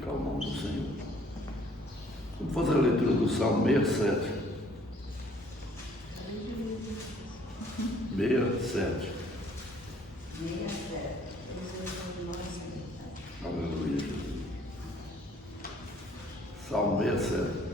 glorificar o nome do Senhor. Vamos fazer a leitura do Salmo 67. 67. Aleluia, Jesus. Salmo 67.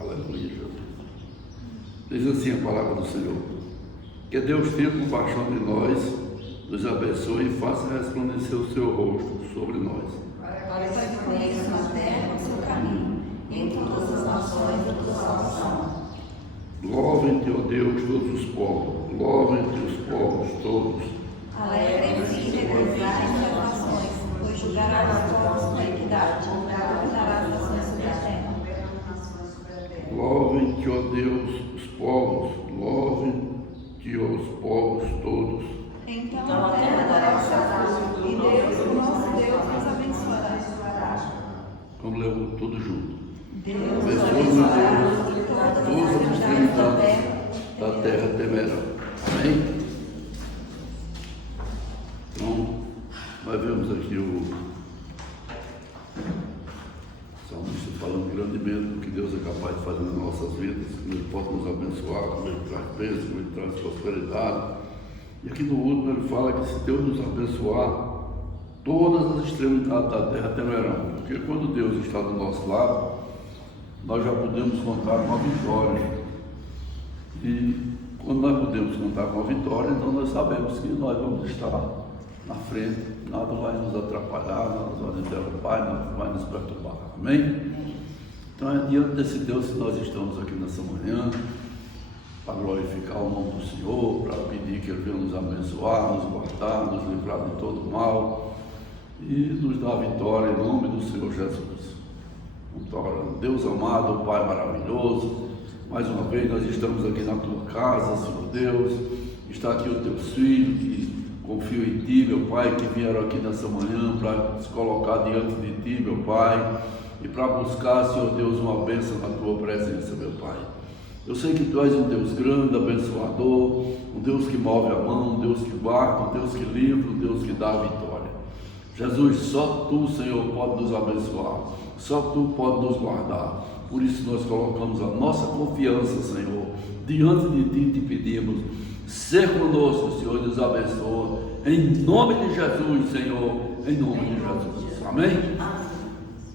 Aleluia, Jesus. Diz assim a palavra do Senhor: que Deus tenha compaixão de nós, nos abençoe e faça resplandecer o seu rosto sobre nós. Para que conheçam na terra o seu caminho, e em todas as nações a tua salvação. Louvem-te, ó Deus, todos os povos, louvem-te os povos todos. Alegrem-se e regozijem as nações, pois julgarás os povos com equidade, governarás as nações sobre a terra. Louvem-te, ó Deus, os povos, louvem-te os povos todos. Então a terra dará o seu fruto, e Deus, o nosso Deus, nos abençoará. Vamos ler tudo junto. Deus nos Abençoe, abençoará, meu Deus, e todas as todas as extremidades da extremidades da terra temerão. Amém? Então, nós vemos aqui o salmista falando grandemente do que Deus é capaz de fazer nas nossas vidas, como Ele pode nos abençoar, como Ele traz bênção, como Ele traz prosperidade. E aqui no último ele fala que se Deus nos abençoar, todas as extremidades da terra temerão. Porque quando Deus está do nosso lado, nós já podemos contar com a vitória. E quando nós podemos contar com a vitória, então nós sabemos que nós vamos estar na frente, nada vai nos atrapalhar, nada vai nos derrubar, nada vai nos perturbar. Amém? Então é diante desse Deus que nós estamos aqui nessa manhã, para glorificar o nome do Senhor, para pedir que Ele venha nos abençoar, nos guardar, nos livrar de todo mal e nos dar a vitória em nome do Senhor Jesus. Então, Deus amado, Pai maravilhoso, mais uma vez nós estamos aqui na Tua casa, Senhor Deus, está aqui os Teus filhos que confiam em Ti, meu Pai, que vieram aqui nessa manhã para se colocar diante de Ti, meu Pai, e para buscar, Senhor Deus, uma bênção na Tua presença, meu Pai. Eu sei que Tu és um Deus grande, abençoador, um Deus que move a mão, um Deus que guarda, um Deus que livra, um Deus que dá a vitória. Jesus, só Tu, Senhor, pode nos abençoar, só Tu pode nos guardar. Por isso nós colocamos a nossa confiança, Senhor, diante de Ti e Te pedimos, ser conosco, Senhor, e nos abençoa, em nome de Jesus, Senhor, em nome de Jesus. Amém?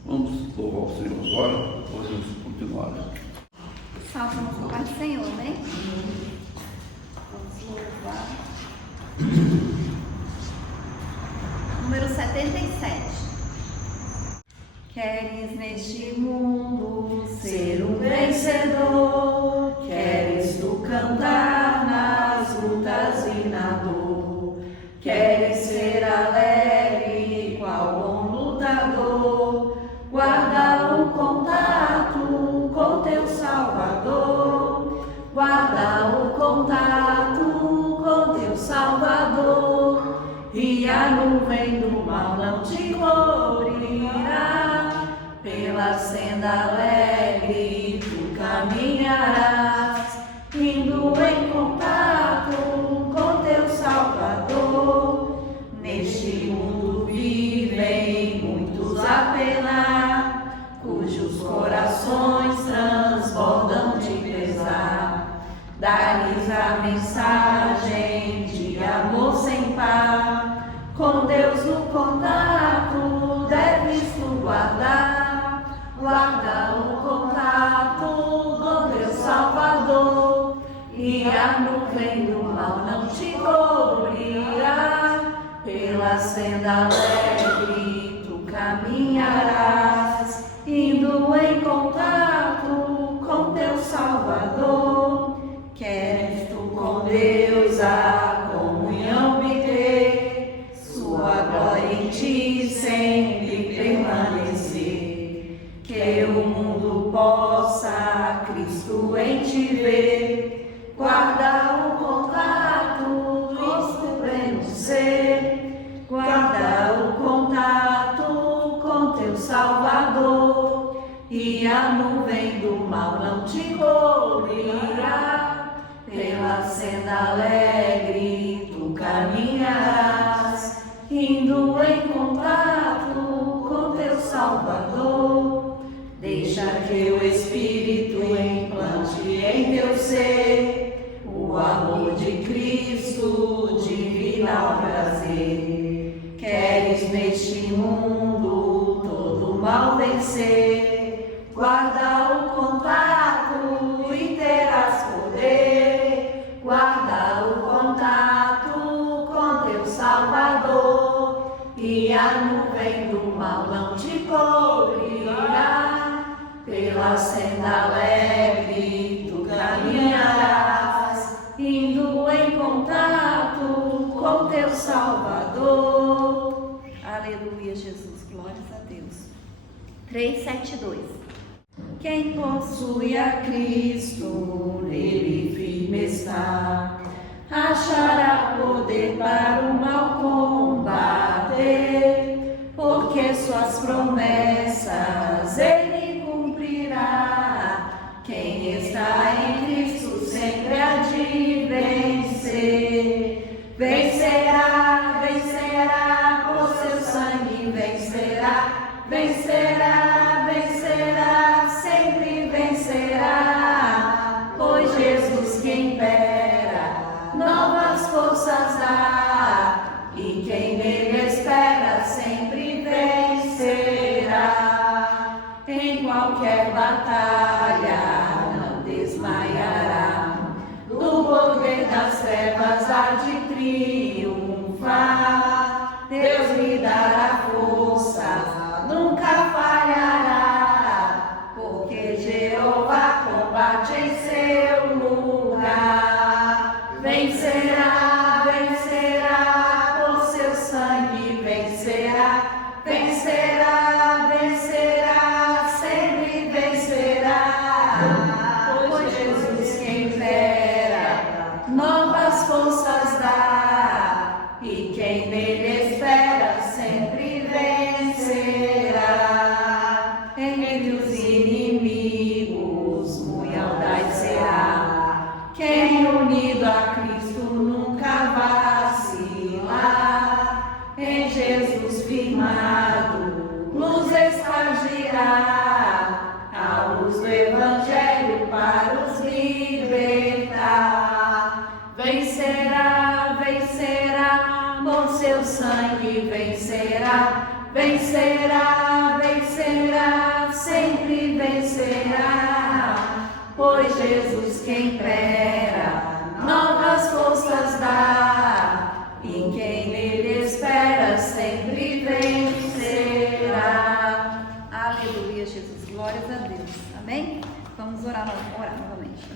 Vamos louvar o Senhor agora, podemos continuar. Salve no Pai do Senhor, né? Vamos louvar. Número 77. Queres neste mundo ser um vencedor? Queres tu cantar nas lutas e na dor? Queres ser alegre qual bom lutador? Guarda o contato com teu Salvador, guarda o contato com teu Salvador, e a nuvem do mal não te cobrirá, pela senda alegre tu caminharás, indo em contato com teu Salvador. Neste mundo vivem muitos a penar, cujos corações transbordam de pesar. Dá-lhes a mensagem de amor sem par. Com Deus no contato deves tu guardar. Guarda o contato com teu Salvador, e a nuvem do mal não te cobrirá. Pela senda alegre tu caminharás, indo em contato com teu Salvador. Queres tu com Deus a comunhão obter, sua glória em ti sempre permanecer. Que o mundo possa Cristo em ti ver, guarda o contato a nuvem do mal não te cobrirá, pela senda alegre tu caminharás, indo em contato com teu Salvador. Deixa que o Espírito implante em teu ser o amor de Cristo, divinal prazer. Queres neste mundo todo mal vencer, guarda o contato e terás poder. Guarda o contato com teu Salvador, e a nuvem do mal não te cobrirá, pela senda alegre tu caminharás, indo em contato com teu Salvador. Aleluia, Jesus, glórias a Deus. 372. Quem Possui a Cristo, nele firme está, achará poder para o mal combater, porque suas promessas ele cumprirá. Quem está em Cristo sempre há de vencer. Vencerá, vencerá, por seu sangue vencerá, vencerá, vencerá, sempre vencerá. Pois Jesus que impera, novas forças dá, e quem nele espera sempre vencerá. Em qualquer batalha não desmaiará, do poder das trevas há de triunfar. Deus lhe dará força, nunca falhará, porque Jeová combate em seu lugar. Vencerá, vencerá, por seu sangue vencerá, vencerá, vencerá, sempre vencerá. Pois Jesus que impera, novas forças dá, e quem nele espera sempre vencerá. Entre os inimigos muito audaz será, quem unido a Cristo nunca vacilar. Em Jesus firmado, luz espargirá, a luz do Evangelho para os libertar. Vencerá, vencerá, por seu sangue vencerá, vencerá, vencerá, sempre vencerá. Pois Jesus que impera, novas forças dá, e quem nele espera sempre vencerá. Aleluia, Jesus, glórias a Deus. Amém? Vamos orar novamente.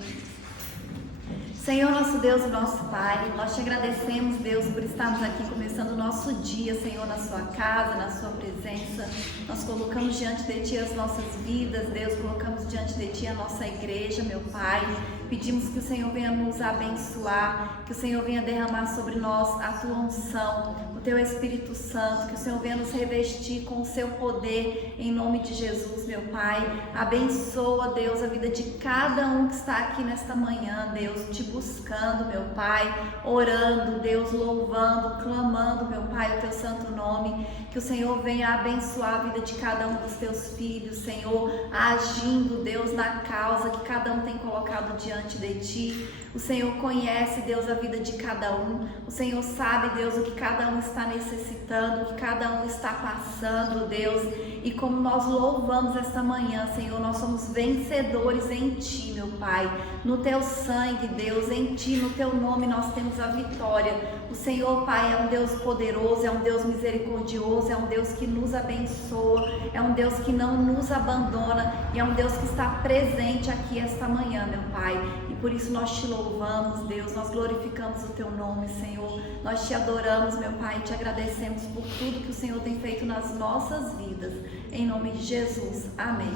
Senhor, nosso Deus e nosso Pai, nós te agradecemos, Deus, por estarmos aqui começando o nosso dia, Senhor, na sua casa, na sua presença. Nós colocamos diante de Ti as nossas vidas, Deus, colocamos diante de Ti a nossa igreja, meu Pai. Pedimos que o Senhor venha nos abençoar, que o Senhor venha derramar sobre nós a Tua unção, o Teu Espírito Santo, que o Senhor venha nos revestir com o Seu poder, em nome de Jesus, meu Pai. Abençoa, Deus, a vida de cada um que está aqui nesta manhã, Deus, te buscando, meu Pai, orando, Deus, louvando, clamando, meu Pai, o Teu santo nome. Que o Senhor venha abençoar a vida de cada um dos Teus filhos, Senhor, agindo, Deus, na causa que cada um tem colocado diante de Ti. O Senhor conhece, Deus, a vida de cada um. O Senhor sabe, Deus, o que cada um está necessitando, o que cada um está passando, Deus. E como nós louvamos esta manhã, Senhor, nós somos vencedores em Ti, meu Pai. No Teu sangue, Deus, em Ti, no Teu nome nós temos a vitória. O Senhor, Pai, é um Deus poderoso, é um Deus misericordioso, é um Deus que nos abençoa, é um Deus que não nos abandona e é um Deus que está presente aqui esta manhã, meu Pai. E por isso nós te louvamos, Deus, nós glorificamos o Teu nome, Senhor. Nós te adoramos, meu Pai, e te agradecemos por tudo que o Senhor tem feito nas nossas vidas. Em nome de Jesus. Amém.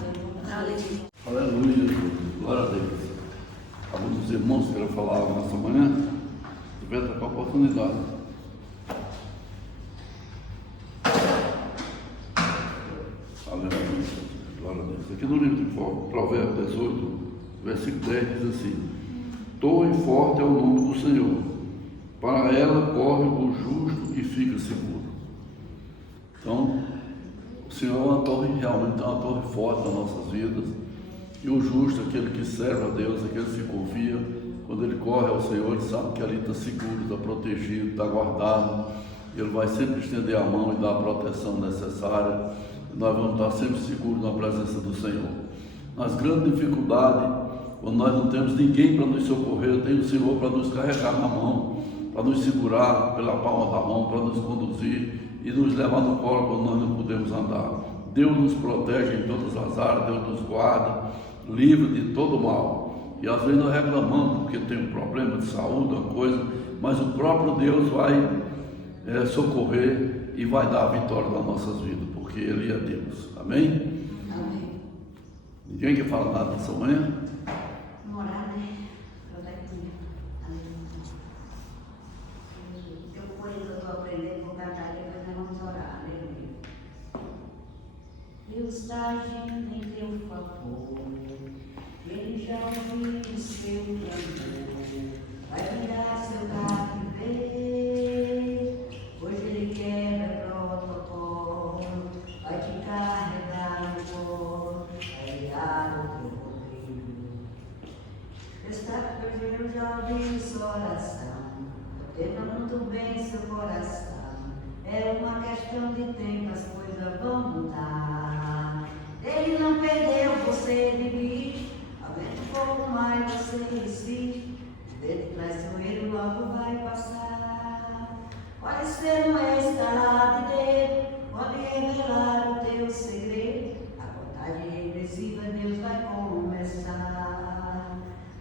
Aleluia. Aleluia, Jesus. Glória a Deus. Alguns dos irmãos querem falar nessa manhã, tiver com a oportunidade. Aleluia. Glória a Deus. Aqui no livro de Provérbios 18, versículo 10 diz assim: torre forte é o nome do Senhor, para ela corre o justo e fica seguro. Então, o Senhor é uma torre, realmente é uma torre forte nas nossas vidas, e o justo, aquele que serve a Deus, aquele que confia, quando ele corre ao Senhor, ele sabe que ali está seguro, está protegido, está guardado. Ele vai sempre estender a mão e dar a proteção necessária. Nós vamos estar sempre seguros na presença do Senhor. Nas grandes dificuldades, quando nós não temos ninguém para nos socorrer, tem o Senhor para nos carregar na mão, para nos segurar pela palma da mão, para nos conduzir e nos levar no colo quando nós não podemos andar. Deus nos protege em todas as áreas, Deus nos guarda, livra de todo mal. E às vezes nós reclamamos porque tem um problema de saúde, uma coisa, mas o próprio Deus vai socorrer e vai dar a vitória nas nossas vidas, porque Ele é Deus. Amém? Amém. Ninguém quer falar nada nessa manhã? Vamos orar, né? Eu estou aprendendo com cantar, depois nós vamos orar. Aleluia. Deus está agindo em teu favor, Ele já ouviu o seu clamor, vai virar seu cativeiro. Hoje Ele quebra protocolo, vai te carregar no colo, vai virar o teu roteiro. Eu já ouvi sua oração, teve muito bem seu coração. É uma questão de tempo, as coisas vão mudar. Ele não perdeu você de vista, aumenta um pouco mais, você insiste. Ele traiçoeiro logo vai passar. Pode ser no estalar de dedo, pode revelar o teu segredo. A contagem regressiva Deus vai começar.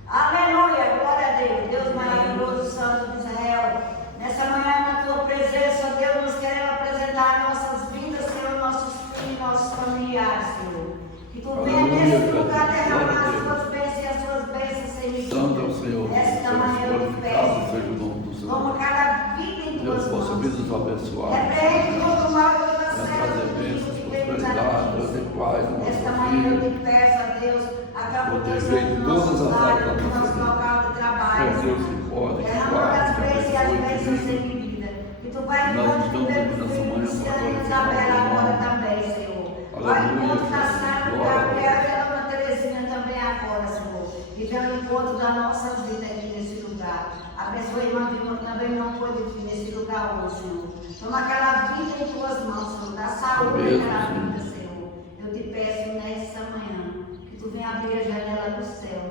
Aleluia, glória a Deus, Deus maravilhoso, Santo de Israel. Nessa manhã, na tua presença, Deus, nos queremos apresentar nossas vidas, Senhor, nossos filhos, nossos familiares, Senhor. Que tu venha nesse lugar derramar as tuas bênçãos e as tuas bênçãos, Senhor. Santo é o Senhor. Nesta manhã eu te Glorificado seja o peço. nome do Senhor. Toma cada vida em Deus tuas possa mãos. vir nos abençoar. Repreende todo o mal e toda a Venha cela trazer do bênçãos, que vem nos prosperidade, Deus atingir. e paz na Nesta nossa manhã eu vida. te peço a Deus, acaba o teu Proteger sangue em no todas nosso as lar, áreas da no nossa nosso vida. local de É trabalho. Deus que pode, que Derrama guarde, as que bênçãos e as abençoe, que bênçãos livre. sem medida. Que tu vai Nós encontro estamos primeiro aqui nessa filho, manhã Luciano para e glorificar Isabela o teu agora nome. também, Senhor. Vai Aleluia, encontro da Jesus. Sara, do Glória a Gabriel e da Dona Terezinha também agora, Senhor. E vem ao encontro da nossa vida aqui nesse lugar. Abençoe a irmã Vilma, que também não pôde vir nesse lugar hoje, Senhor. Toma aquela vida em tuas mãos, Senhor. Dá saúde Amém, naquela Senhor. vida, Senhor. Eu te peço nessa manhã que tu venha abrir a janela do céu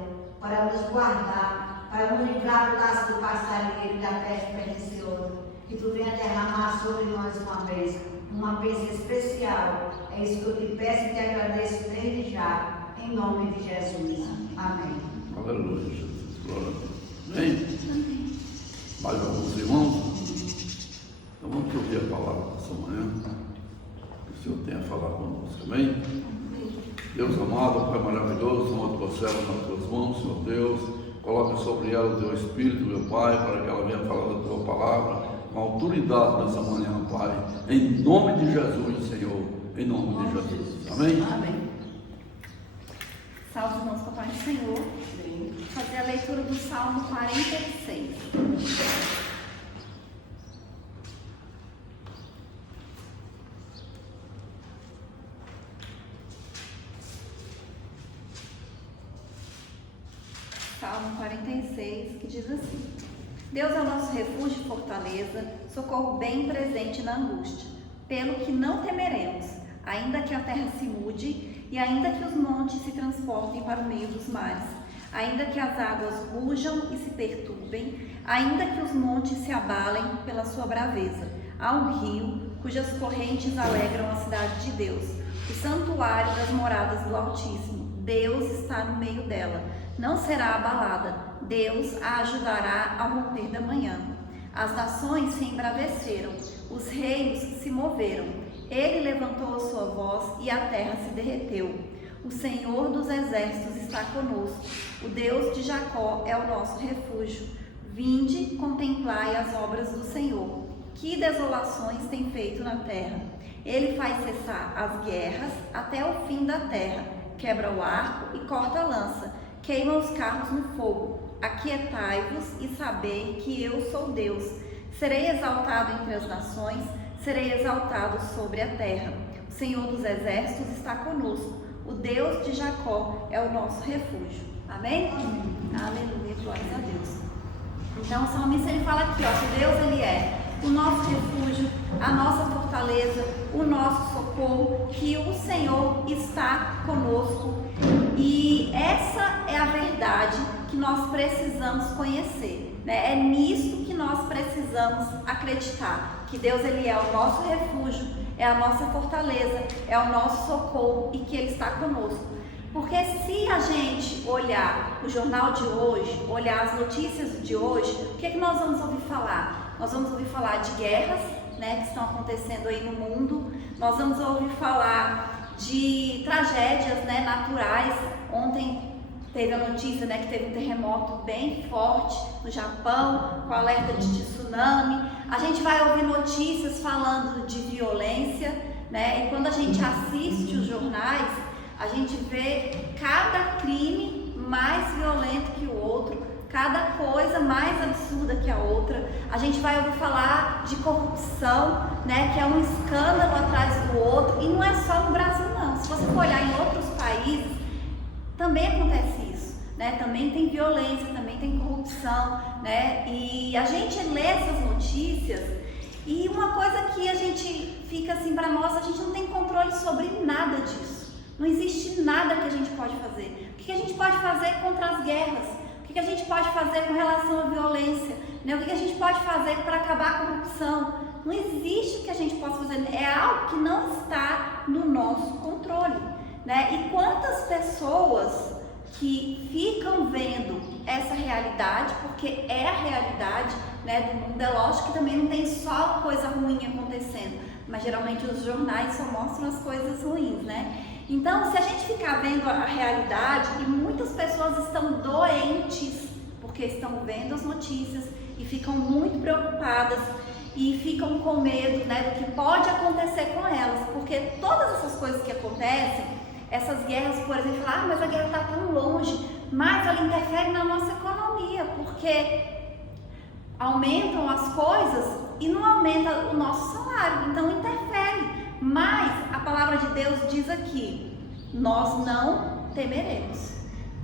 para nos guardar, para nos livrar do laço do passarinheiro e da peste perniciosa. Que tu venha derramar sobre nós uma bênção especial. É isso que eu te peço e te agradeço desde já, em nome de Jesus. Amém. Aleluia, Jesus. Glória a Deus. Amém? Mais alguns irmãos? Então vamos ouvir a palavra dessa manhã. Que o Senhor tenha falado conosco. Amém? Deus amado, Pai maravilhoso, toma a tua serva nas tuas mãos, Senhor Deus. Coloca sobre ela o teu Espírito, meu Pai, para que ela venha falar da tua palavra com autoridade nessa manhã, Pai. Em nome de Jesus, Senhor. Em nome de Jesus. Amém? Amém. Salve os irmãos com a paz do Senhor. Fazer a leitura do Salmo 46. Salmo 46, que diz assim: Deus é o nosso refúgio e fortaleza, socorro bem presente na angústia. Pelo que não temeremos, ainda que a terra se mude e ainda que os montes se transportem para o meio dos mares, ainda que as águas rujam e se perturbem, ainda que os montes se abalem pela sua braveza. Há um rio cujas correntes alegram a cidade de Deus, o santuário das moradas do Altíssimo. Deus está no meio dela, não será abalada. Deus a ajudará ao romper da manhã. As nações se embraveceram, os reinos se moveram. Ele levantou a sua voz e a terra se derreteu. O Senhor dos exércitos está conosco. O Deus de Jacó é o nosso refúgio. Vinde, contemplai as obras do Senhor. Que desolações tem feito na terra. Ele faz cessar as guerras até o fim da terra. quebra o arco e corta a lança, queima os carros no fogo. Aquietai-vos e sabei que eu sou Deus. Serei exaltado entre as nações, serei exaltado sobre a terra. O Senhor dos exércitos está conosco. O Deus de Jacó é o nosso refúgio. Amém? Aleluia, glórias a Deus. Então o salmista ele fala aqui, ó, que Deus ele é o nosso refúgio, a nossa fortaleza, o nosso socorro, que o Senhor está conosco. E essa é a verdade que nós precisamos conhecer, né? É nisso que nós precisamos acreditar, que Deus ele é o nosso refúgio, é a nossa fortaleza, é o nosso socorro e que Ele está conosco. Porque se a gente olhar o jornal de hoje, olhar as notícias de hoje, o que nós vamos ouvir falar? Nós vamos ouvir falar de guerras, né, que estão acontecendo aí no mundo. Nós vamos ouvir falar de tragédias, né, naturais. Ontem teve a notícia, né, que teve um terremoto bem forte no Japão, com alerta de tsunami. A gente vai ouvir notícias falando de violência, né? E quando a gente assiste os jornais, a gente vê cada crime mais violento que o outro, cada coisa mais absurda que a outra. A gente vai ouvir falar de corrupção, né, que é um escândalo atrás do outro, e não é só no Brasil não. Se você for olhar em outros países, também acontece isso, né? Também tem violência, também tem corrupção, né? E a gente lê essas notícias e uma coisa que a gente fica assim para nós, a gente não tem controle sobre nada disso. Não existe nada que a gente pode fazer. O que a gente pode fazer contra as guerras? O que a gente pode fazer com relação à violência? Né? O que a gente pode fazer para acabar a corrupção? Não existe o que a gente possa fazer. É algo que não está no nosso controle, né? E quantas pessoas que ficam vendo essa realidade, porque é a realidade, né, do mundo. É lógico que também não tem só coisa ruim acontecendo, mas geralmente os jornais só mostram as coisas ruins, né? Então, se a gente ficar vendo a realidade, e muitas pessoas estão doentes porque estão vendo as notícias e ficam muito preocupadas e ficam com medo, né, do que pode acontecer com elas, porque todas essas coisas que acontecem, essas guerras, por exemplo, mas a guerra está tão longe, mas ela interfere na nossa economia, porque aumentam as coisas e não aumenta o nosso salário, então interfere. Mas a palavra de Deus diz aqui, nós não temeremos.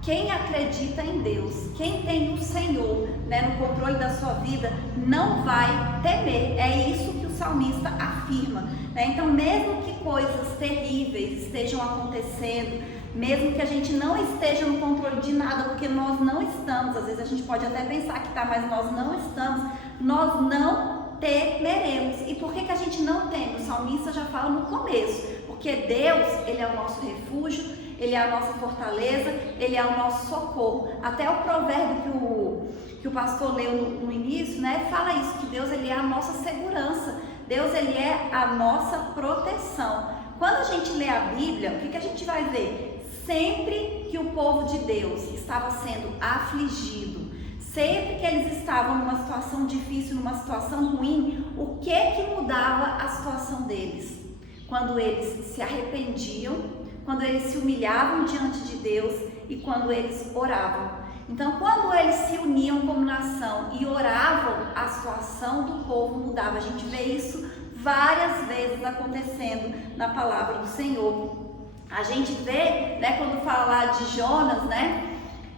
Quem acredita em Deus, quem tem o Senhor, né, no controle da sua vida, não vai temer. É isso que o salmista afirma, né? Então, mesmo que coisas terríveis estejam acontecendo, mesmo que a gente não esteja no controle de nada, porque nós não estamos, às vezes a gente pode até pensar que está, mas nós não estamos, nós não temeremos. E por que a gente não teme? O salmista já fala no começo, porque Deus, Ele é o nosso refúgio, Ele é a nossa fortaleza, Ele é o nosso socorro. Até o provérbio que o pastor leu no início, né, fala isso, que Deus Ele é a nossa segurança, Deus Ele é a nossa proteção. Quando a gente lê a Bíblia, o que a gente vai ver? Sempre que o povo de Deus estava sendo afligido, sempre que eles estavam numa situação difícil, numa situação ruim, o que mudava a situação deles? Quando eles se arrependiam, quando eles se humilhavam diante de Deus e quando eles oravam. Então, quando eles se uniam como nação e oravam, a situação do povo mudava. A gente vê isso várias vezes acontecendo na palavra do Senhor. A gente vê, né, quando fala lá de Jonas, né?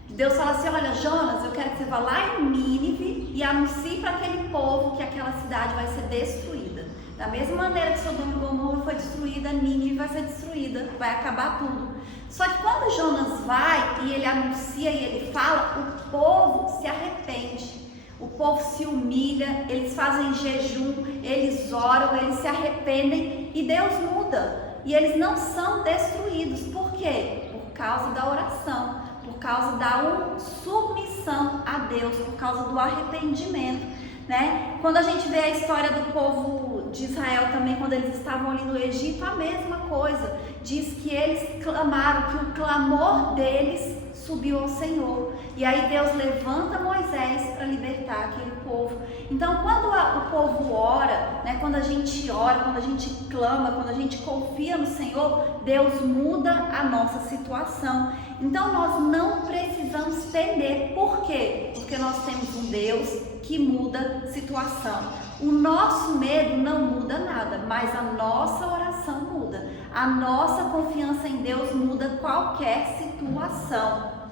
Deus fala assim, olha Jonas, eu quero que você vá lá em Nínive e anuncie para aquele povo que aquela cidade vai ser destruída. Da mesma maneira que Sodoma e Gomorra foi destruída, Nínive vai ser destruída, vai acabar tudo. Só que quando Jonas vai e ele anuncia e ele fala, o povo se arrepende, o povo se humilha, eles fazem jejum, eles oram, eles se arrependem e Deus muda. E eles não são destruídos. Por quê? Por causa da oração, por causa da submissão a Deus, por causa do arrependimento, né? Quando a gente vê a história do povo de Israel também, quando eles estavam ali no Egito, a mesma coisa. Diz que eles clamaram, que o clamor deles subiu ao Senhor. E aí Deus levanta Moisés para libertar libertar aquele povo. Então, quando o povo ora, né, quando a gente ora, quando a gente clama, quando a gente confia no Senhor, Deus muda a nossa situação. Então, nós não precisamos temer. Por quê? Porque nós temos um Deus que muda situação. O nosso medo não muda nada, mas a nossa oração muda. A nossa confiança em Deus muda qualquer situação.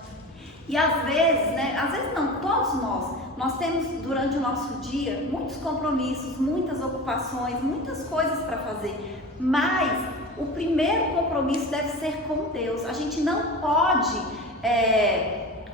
E às vezes, né, às vezes não, todos nós temos durante o nosso dia muitos compromissos, muitas ocupações, muitas coisas para fazer. Mas o primeiro compromisso deve ser com Deus. A gente não pode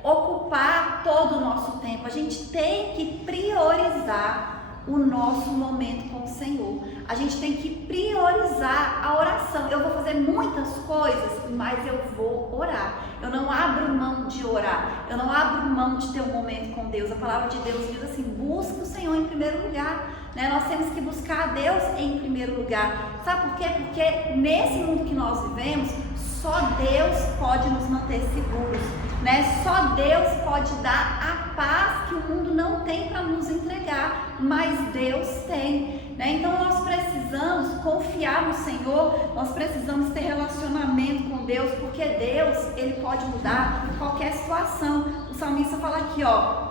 ocupar todo o nosso tempo. A gente tem que priorizar o nosso momento com o Senhor. A gente tem que priorizar a oração. Eu vou fazer muitas coisas, mas eu vou orar. Eu não abro mão de orar. Eu não abro mão de ter um momento com Deus. A palavra de Deus diz assim: busca o Senhor em primeiro lugar. Né? Nós temos que buscar a Deus em primeiro lugar. Sabe por quê? Porque nesse mundo que nós vivemos, só Deus pode nos manter seguros. Né? Só Deus pode dar a paz que o mundo não tem para nos entregar, mas Deus tem, né? Então nós precisamos confiar no Senhor, nós precisamos ter relacionamento com Deus, porque Deus, Ele pode mudar qualquer situação. O salmista fala aqui, ó: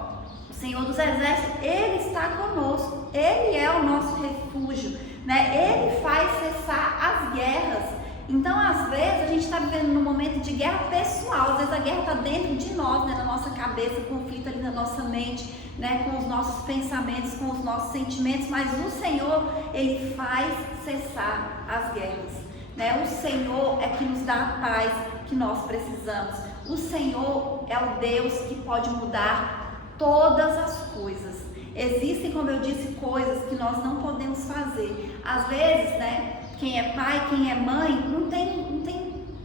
o Senhor dos Exércitos, Ele está conosco, Ele é o nosso refúgio, né? Ele faz cessar as guerras. Então, às vezes, a gente está vivendo num momento de guerra pessoal. Às vezes a guerra está dentro de nós, né, na nossa cabeça, conflito ali na nossa mente, né, com os nossos pensamentos, com os nossos sentimentos. Mas o Senhor, Ele faz cessar as guerras, né? O Senhor é que nos dá a paz que nós precisamos. O Senhor é o Deus que pode mudar todas as coisas. Existem, como eu disse, coisas que nós não podemos fazer. Às vezes, né, quem é pai, quem é mãe, não tem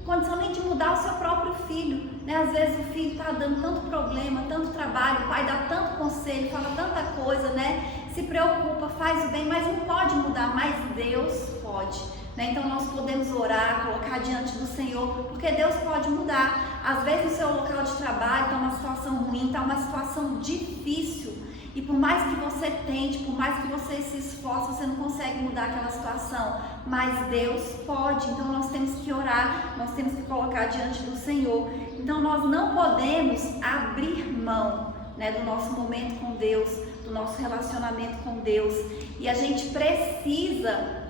condição nem de mudar o seu próprio filho, né? Às vezes o filho está dando tanto problema, tanto trabalho, o pai dá tanto conselho, fala tanta coisa, né? Se preocupa, faz o bem, mas não pode mudar, mas Deus pode, né? Então nós podemos orar, colocar diante do Senhor, porque Deus pode mudar. Às vezes no seu local de trabalho está uma situação ruim, está uma situação difícil. E por mais que você tente, por mais que você se esforce, você não consegue mudar aquela situação. Mas Deus pode. Então nós temos que orar, nós temos que colocar diante do Senhor. Então nós não podemos abrir mão, né, do nosso momento com Deus, do nosso relacionamento com Deus. E a gente precisa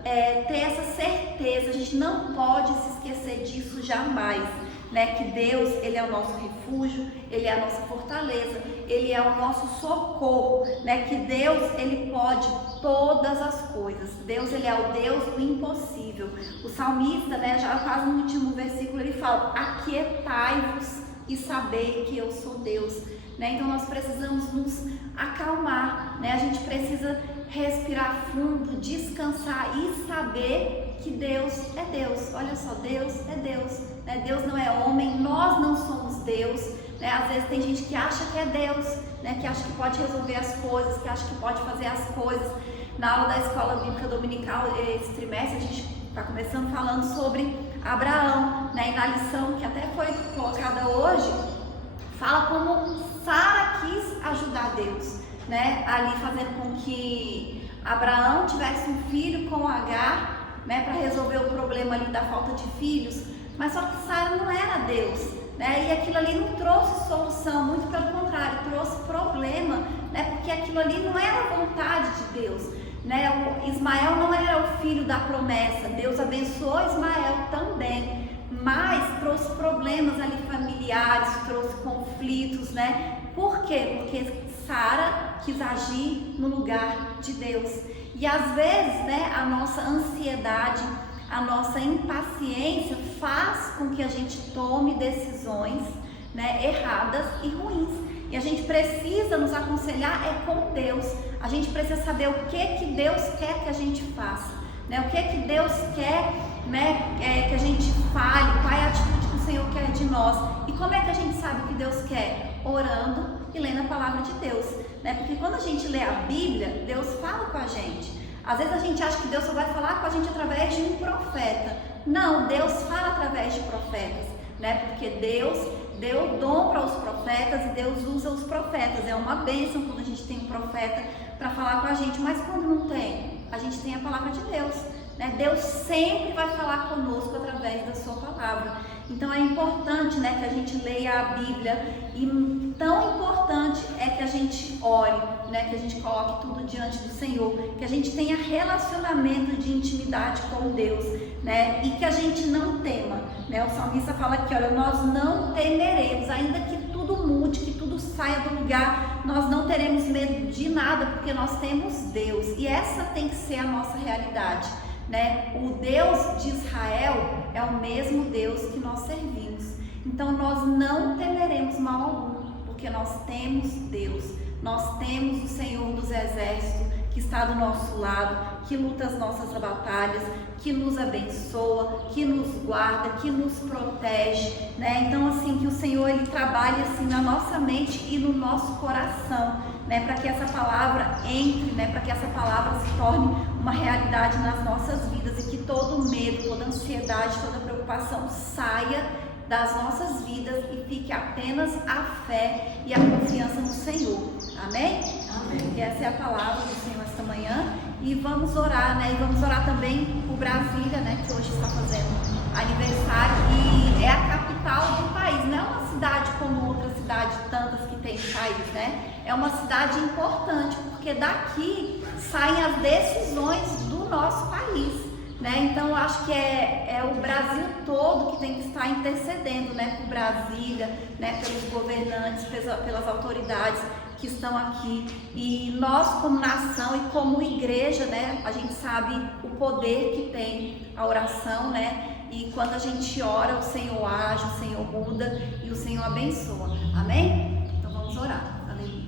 ter essa certeza, a gente não pode se esquecer disso jamais. Né, que Deus, Ele é o nosso refúgio, Ele é a nossa fortaleza, Ele é o nosso socorro, né, que Deus, Ele pode todas as coisas. Deus, Ele é o Deus do impossível. O salmista, né, já quase no último versículo, ele fala: aquietai-vos e sabei que eu sou Deus. Né? Então nós precisamos nos acalmar, né? A gente precisa respirar fundo, descansar e saber que Deus é Deus. Olha só, Deus é Deus, né? Deus não é homem, nós não somos Deus, né? Às vezes tem gente que acha que é Deus, né? Que acha que pode resolver as coisas, que acha que pode fazer as coisas. Na aula da Escola Bíblica Dominical, esse trimestre, a gente está começando falando sobre Abraão, né? E na lição que até foi colocada hoje, fala como Sara quis ajudar Deus, né? Ali fazendo com que Abraão tivesse um filho com Agar, né? Para resolver o problema ali da falta de filhos. Mas só que Sara não era Deus, né? E aquilo ali não trouxe solução, muito pelo contrário, trouxe problema, né? Porque aquilo ali não era a vontade de Deus, né? O Ismael não era o filho da promessa. Deus abençoou Ismael também, mas trouxe problemas ali familiares, trouxe conflitos, né? Por quê? Porque Sara quis agir no lugar de Deus. E às vezes, né, a nossa ansiedade, a nossa impaciência faz com que a gente tome decisões, né, erradas e ruins. E a gente precisa nos aconselhar com Deus. A gente precisa saber o que Deus quer que a gente faça, né? O que Deus quer, né, que a gente fale, qual é a atitude que o Senhor quer de nós. E como é que a gente sabe o que Deus quer? Orando e lendo a palavra de Deus, né? Porque quando a gente lê a Bíblia, Deus fala com a gente. Às vezes a gente acha que Deus só vai falar com a gente através de um profeta. Não, Deus fala através de profetas, né? Porque Deus deu dom para os profetas e Deus usa os profetas. É uma bênção quando a gente tem um profeta para falar com a gente, mas quando não tem, a gente tem a palavra de Deus, né? Deus sempre vai falar conosco através da sua palavra. Então é importante, né, que a gente leia a Bíblia, e tão importante é que a gente ore, né, que a gente coloque tudo diante do Senhor, que a gente tenha relacionamento de intimidade com Deus, né, e que a gente não tema, né? O salmista fala aqui, olha, nós não temeremos, ainda que tudo mude, que tudo saia do lugar, nós não teremos medo de nada, porque nós temos Deus, e essa tem que ser a nossa realidade, né? O Deus de Israel é o mesmo Deus que nós servimos. Então nós não temeremos mal algum, porque nós temos Deus. Nós temos o Senhor dos Exércitos que está do nosso lado, que luta as nossas batalhas, que nos abençoa, que nos guarda, que nos protege, né? Então assim, que o Senhor ele trabalhe assim na nossa mente e no nosso coração, né? Para que essa palavra entre, né? Para que essa palavra se torne uma realidade nas nossas vidas e que todo medo, toda ansiedade, toda preocupação saia das nossas vidas e fique apenas a fé e a confiança no Senhor. Amém? Amém. E essa é a palavra do Senhor esta manhã. E vamos orar, né? E vamos orar também por Brasília, né? Que hoje está fazendo aniversário e é a capital do país. Não é uma cidade como outra cidade, tantas que tem no país, né? É uma cidade importante, porque daqui saem as decisões do nosso país, né? Então eu acho que é o Brasil todo que tem que estar intercedendo, né, por Brasília, né, pelos governantes, pelas autoridades que estão aqui. E nós como nação e como igreja, né, a gente sabe o poder que tem a oração, né? E quando a gente ora, o Senhor age, o Senhor muda e o Senhor abençoa. Amém? Então vamos orar. Aleluia.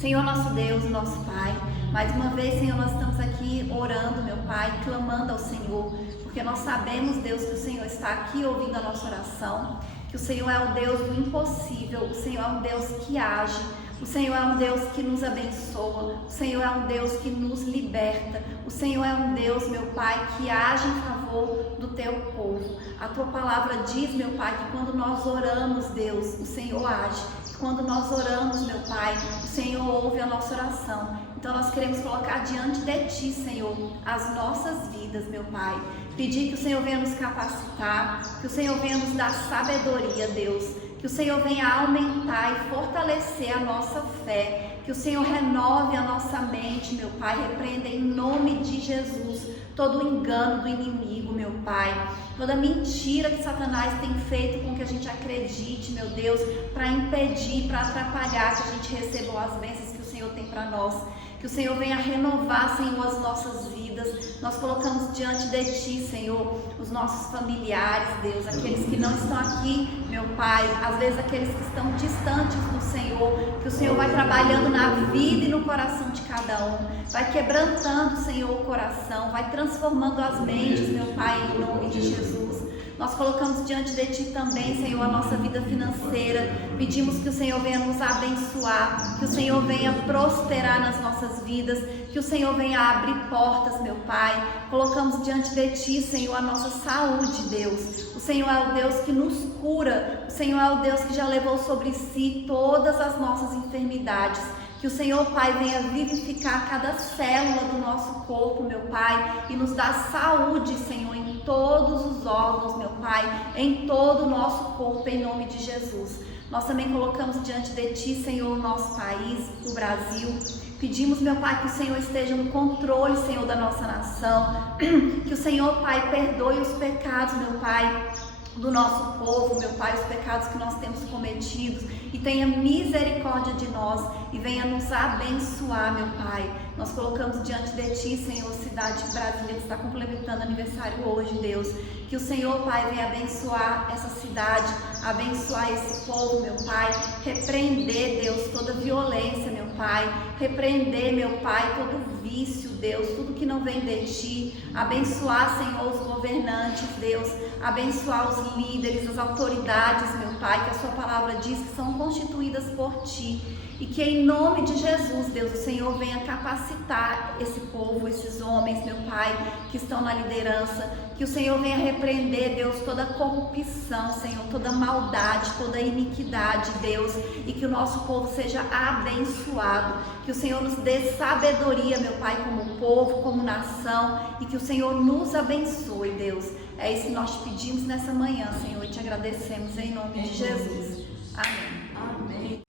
Senhor nosso Deus, nosso Pai, mais uma vez, Senhor, nós estamos aqui orando, meu Pai, clamando ao Senhor, porque nós sabemos, Deus, que o Senhor está aqui ouvindo a nossa oração, que o Senhor é o Deus do impossível, o Senhor é um Deus que age, o Senhor é um Deus que nos abençoa, o Senhor é um Deus que nos liberta, o Senhor é um Deus, meu Pai, que age em favor do teu povo. A tua palavra diz, meu Pai, que quando nós oramos, Deus, o Senhor age. Quando nós oramos, meu Pai, o Senhor ouve a nossa oração. Então nós queremos colocar diante de Ti, Senhor, as nossas vidas, meu Pai. Pedir que o Senhor venha nos capacitar, que o Senhor venha nos dar sabedoria, Deus. Que o Senhor venha aumentar e fortalecer a nossa fé. Que o Senhor renove a nossa mente, meu Pai. Repreenda em nome de Jesus todo o engano do inimigo, meu Pai. Toda mentira que Satanás tem feito com que a gente acredite, meu Deus, para impedir, para atrapalhar que a gente receba as bênçãos que o Senhor tem para nós. Que o Senhor venha renovar, Senhor, as nossas vidas. Nós colocamos diante de Ti, Senhor, os nossos familiares, Deus, aqueles que não estão aqui, meu Pai, às vezes aqueles que estão distantes do Senhor, que o Senhor vai trabalhando na vida e no coração de cada um, vai quebrantando, Senhor, o coração, vai transformando as mentes, meu Pai, em nome de Jesus. Nós colocamos diante de Ti também, Senhor, a nossa vida financeira. Pedimos que o Senhor venha nos abençoar, que o Senhor venha prosperar nas nossas vidas, que o Senhor venha abrir portas, meu Pai. Colocamos diante de Ti, Senhor, a nossa saúde, Deus. O Senhor é o Deus que nos cura, o Senhor é o Deus que já levou sobre si todas as nossas enfermidades. Que o Senhor, Pai, venha vivificar cada célula do nosso corpo, meu Pai, e nos dar saúde, Senhor, em todos os órgãos, meu Pai, em todo o nosso corpo, em nome de Jesus. Nós também colocamos diante de Ti, Senhor, o nosso país, o Brasil. Pedimos, meu Pai, que o Senhor esteja no controle, Senhor, da nossa nação. Que o Senhor, Pai, perdoe os pecados, meu Pai, do nosso povo, meu Pai, os pecados que nós temos cometido, e tenha misericórdia de nós e venha nos abençoar, meu Pai. Nós colocamos diante de Ti, Senhor, cidade de Brasília, que está complementando aniversário hoje, Deus. Que o Senhor, Pai, venha abençoar essa cidade, abençoar esse povo, meu Pai. Repreender, Deus, toda violência, meu Pai. Repreender, meu Pai, todo vício, Deus, tudo que não vem de Ti. Abençoar, Senhor, os governantes, Deus. Abençoar os líderes, as autoridades, meu Pai, que a Sua palavra diz que são constituídas por Ti. E que em nome de Jesus, Deus, o Senhor venha capacitar esse povo, esses homens, meu Pai, que estão na liderança. Que o Senhor venha repreender, Deus, toda corrupção, Senhor, toda maldade, toda iniquidade, Deus. E que o nosso povo seja abençoado. Que o Senhor nos dê sabedoria, meu Pai, como povo, como nação. E que o Senhor nos abençoe, Deus. É isso que nós te pedimos nessa manhã, Senhor, e te agradecemos em nome de Jesus. Amém. Amém.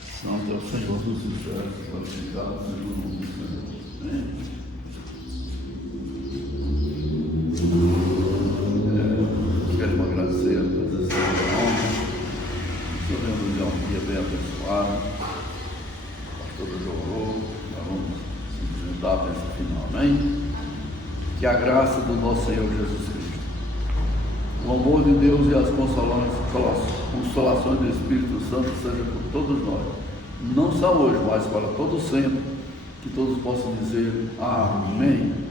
Santo é o Senhor dos Exércitos, santificado seja o nome do Senhor. Queremos agradecer a presença da honra. Podemos dar um dia bem abençoado. A pastora já orou. Nós vamos nos juntar para esse final. Amém? Que a graça do nosso Senhor Jesus Cristo, o amor de Deus e as consolações do Espírito Santo sejam por todos nós, não só hoje, mas para todo sempre, que todos possam dizer amém.